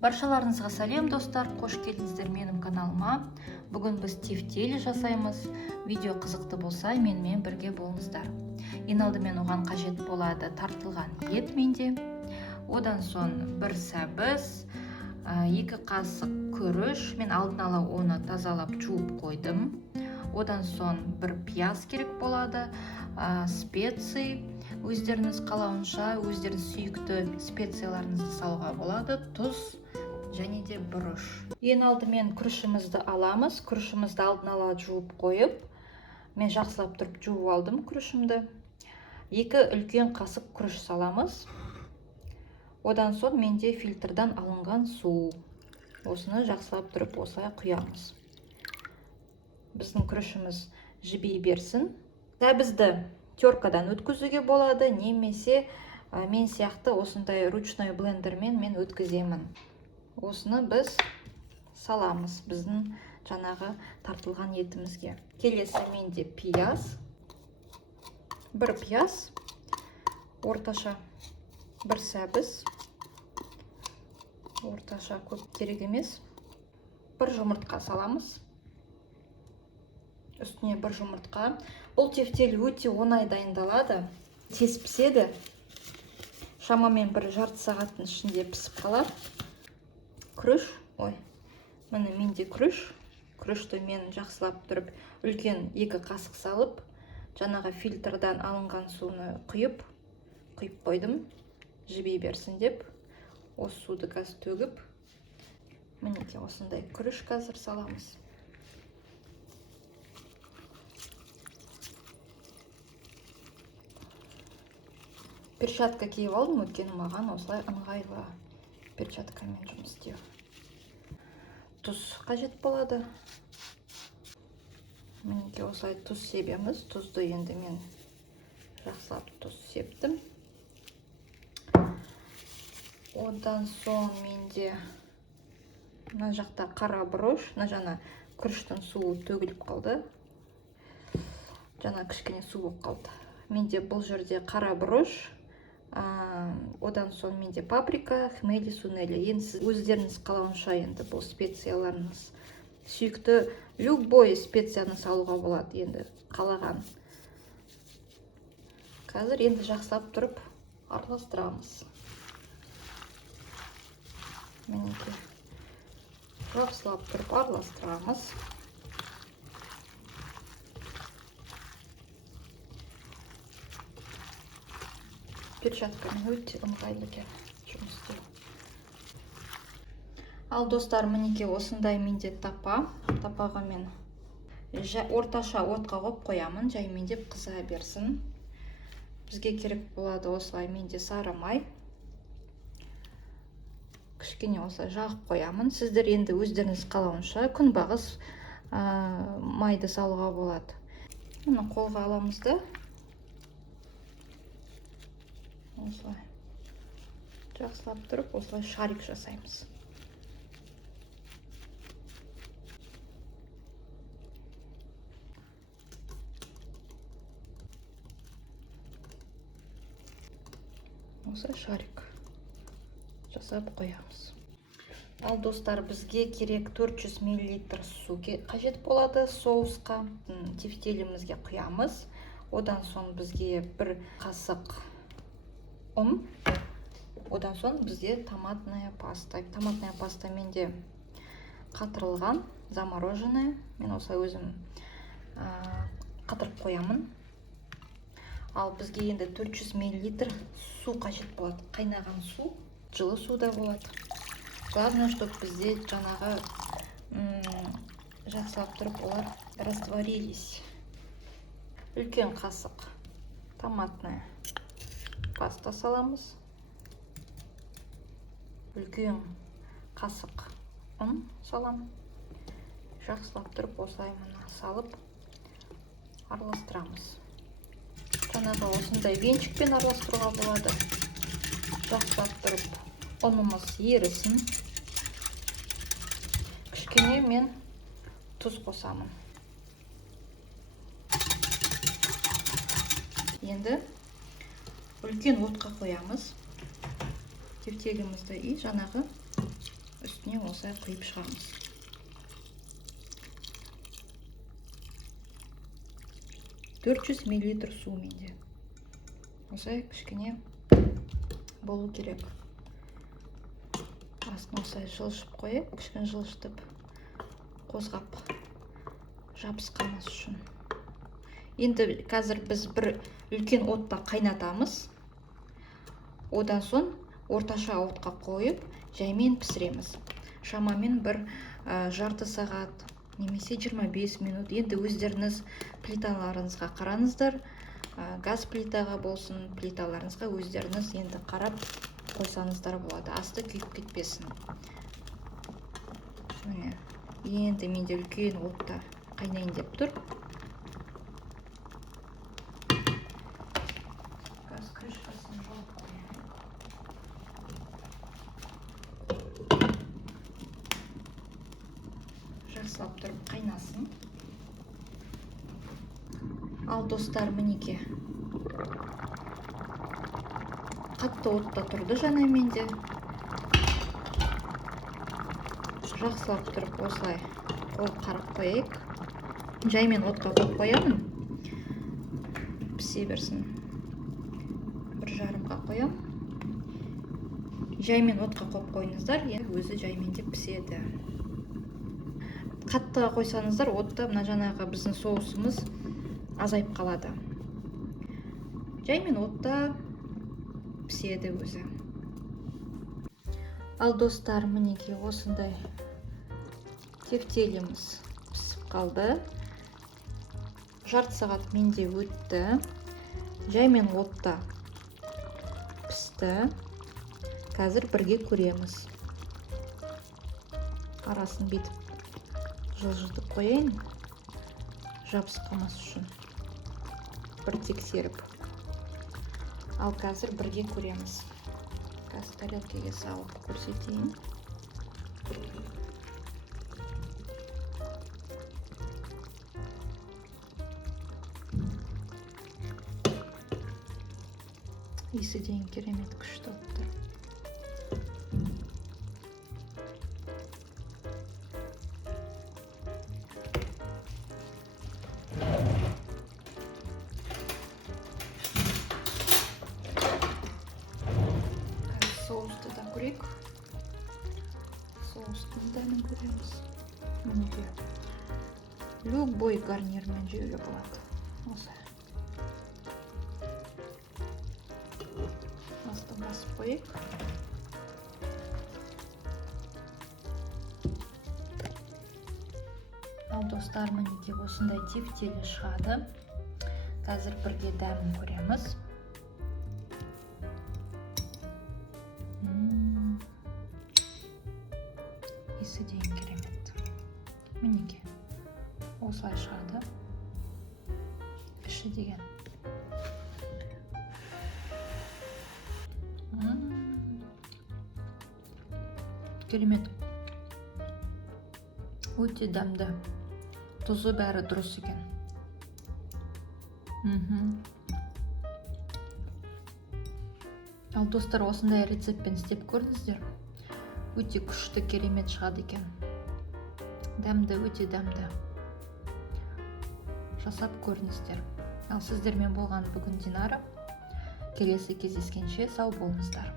Баршаларыңызға сәлем достар, қош келдіңіздер менің каналыма. Бүгін біз тефтели жасаймыз. Видео қызықты болса, менімен бірге болыңыздар. Ең алдымен оған қажет болады тартылған ет менде. Одан соң бір сәбіз, 2 қасық күріш. Мен алдын ала оны тазалап жуып қойдым. Одан соң бір пияз керек болады, специй. Өздеріңіз қалауынша, өздеріңіз сүйікті специяларыңызды салуға болады, тұз және де бұрыш. Ең алдымен күрішімізді аламыз. Күрішімізді алдын ала жуып қойып, мен жақсылап тұрып жуып алдым күрішімді. 2 үлкен қасық күріш саламыз. Одан соң менде фильтрдан алынған су. Осыны жақсылап тұрып осылай құямыз. Біздің күрішіміз жібей берсін. Сәбізді теркадан өткізуге болады, немесе мен сияқты осындай ручной блендермен мен өткіземін. Осыны біз саламыз біздің жаңағы тартылған етімізге. Келесі менде пияз. Бір пияз, орташа бір сәбіз. Орташа көп керек емес. Бір жұмыртқа саламыз. Үстіне бір жұмыртқа. Бұл тефтели өте оңай дайындалады. Тез піседі. Шамамен бір жарты сағаттың ішінде пісіп қалады. Күріш, міне менде күріш. Күрішті мен жақсылап тұрып үлкен 2 қасық салып, жаңағы фильтрдан алынған суны құйып қойдым. Жібей берсін деп. Осы суды қазір төгіп, мінекей осындай күріш қазір саламыз. Перчатка киіп алдым, өйткені маған осылай ыңғайлы перчаткамен жұмыс істеу. Тұз қажет болады. Мінекей осылай тұз себеміз. Тұзды енді мен жақсылап тұз септім. Одан соң менде мына жақта қара бұрыш, жаңа күріштің суы төгіліп қалды. Жаңа кішкене су болып қалды. Менде бұл жерде қара бұрыш. Одан соң менде паприка, хмели, сунели. Енді сіз өздеріңіз қалауынша енді бұл специяларыңыз сүйікті любой специяны салуға болады, енді қалаған. Қазір енді жақсылап тұрып араластырамыз. Мінекей жақсылап тұрып араластырамыз. Перчаткамен өте ыңғайлы жұмыс істеу. Ал достар, мінекей осындай менде тапаға мен орташа отқа қойып қоямын, жаймен деп қыза берсін. Бізге керек болады осылай менде сары май. Кішкене осылай жағып қоямын. Сіздер енді өздеріңіз қалауынша күнбағыс майды салуға болады. Мұны қолға аламыз да. Осылай жақсылап тұрып, осылай шарик жасаймыз. Осылай шарик жасап қоямыз. Ал достар, бізге керек 400 мл су қажет болады соусқа. Тефтелімізге құямыз. Одан соң бізге бір қасық ұн. Одан соң бізде томатная паста. Томатная паста менде қатырылған, замороженная. Мен осылай өзім қатырып қоямын. Ал бізге енді 400 мл су қажет болады. Қайнаған су, жылы суда болады. Главное, чтобы бізде жаңағы жақсылап тұрып олар растворились. Үлкен қасық томатная паста саламыз. Үлкен қасық ұн салам. Жақсылап тұрып осылай мұны салып араластырамыз. Жаңағы осындай венчикпен араластыруға болады. Жақсылап тұрып ұнымыз ерісін. Кішкене мен тұз қосамын. Енді үлкен отқа қоямыз. Тефтелімізді и жаңағы үстіне осылай құйып шығамыз. $400 мл су менде. Осылай кішкене болу керек. Астын осылай жылжып қойып, кішкене жылжытып қозғап жабысқанымыз үшін. Енді қазір біз бір үлкен отта қайнатамыз. Одан соң орташа отқа қойып, жаймен пісіреміз. Шамамен бір жарты сағат, немесе 25 минут. Енді өздеріңіз плиталарыңызға қараңыздар. Газ плитаға болсын, плиталарыңызға өздеріңіз енді қарап қойсаңыздар болады. Асты күйіп кетпесін. Міне, енді менде үлкен отта қайнайын деп тұр. Газ крышкасын жауып қояйын. Жақсылап тұрып қайнасын. Ал достар, мінеке. Қатты отта тұрды жаңа менде. Жақсылап тұрып осылай қарап қойайық. Жаймен отқа қойып қоямын. Пісе берсін. 1,5-ға қоям. Жаймен отқа қойып қойыңыздар, өзі жаймен деп піседі. Қаттыға қойсаңыздар, отта мына жаңағы біздің соусымыз азайып қалады. Жаймен отта піседі өзі. Ал достар, мінеке осындай тефтеліміз пісіп қалды. Жарты сағат менде өтті. Жаймен отта пісті. Қазір бірге көреміз. Арасын бетіп жылжытып қойайын. Жабысқамас үшін. Бір тексеріп. Ал қазір бірге көреміз. Қазір тарелкеге салып көрсетейін. Иісі дейін керемет күшті тұр. Соусты да көрейік. Соустың дәмін көреміз. Мінеке. Любой гарнирмен жеуге болады. Осы. Астын басып қойып. Ал достар, мінеке осындай тефтелі шығады. Қазір бірге дәмін көреміз. Иісі дейін керемет. Мінеке осылай шығады. Іші деген. Керемет. Өте дәмді. Тұзы бәрі дұрыс екен. Ал достар, осындай рецептпен істеп көрдіңіздер. Өте күшті керемет шығады екен. Дәмді, өте дәмді. Жасап көріңіздер. Ал сіздермен болған бүгін Динара. Келесі кездескенше сау болыңыздар.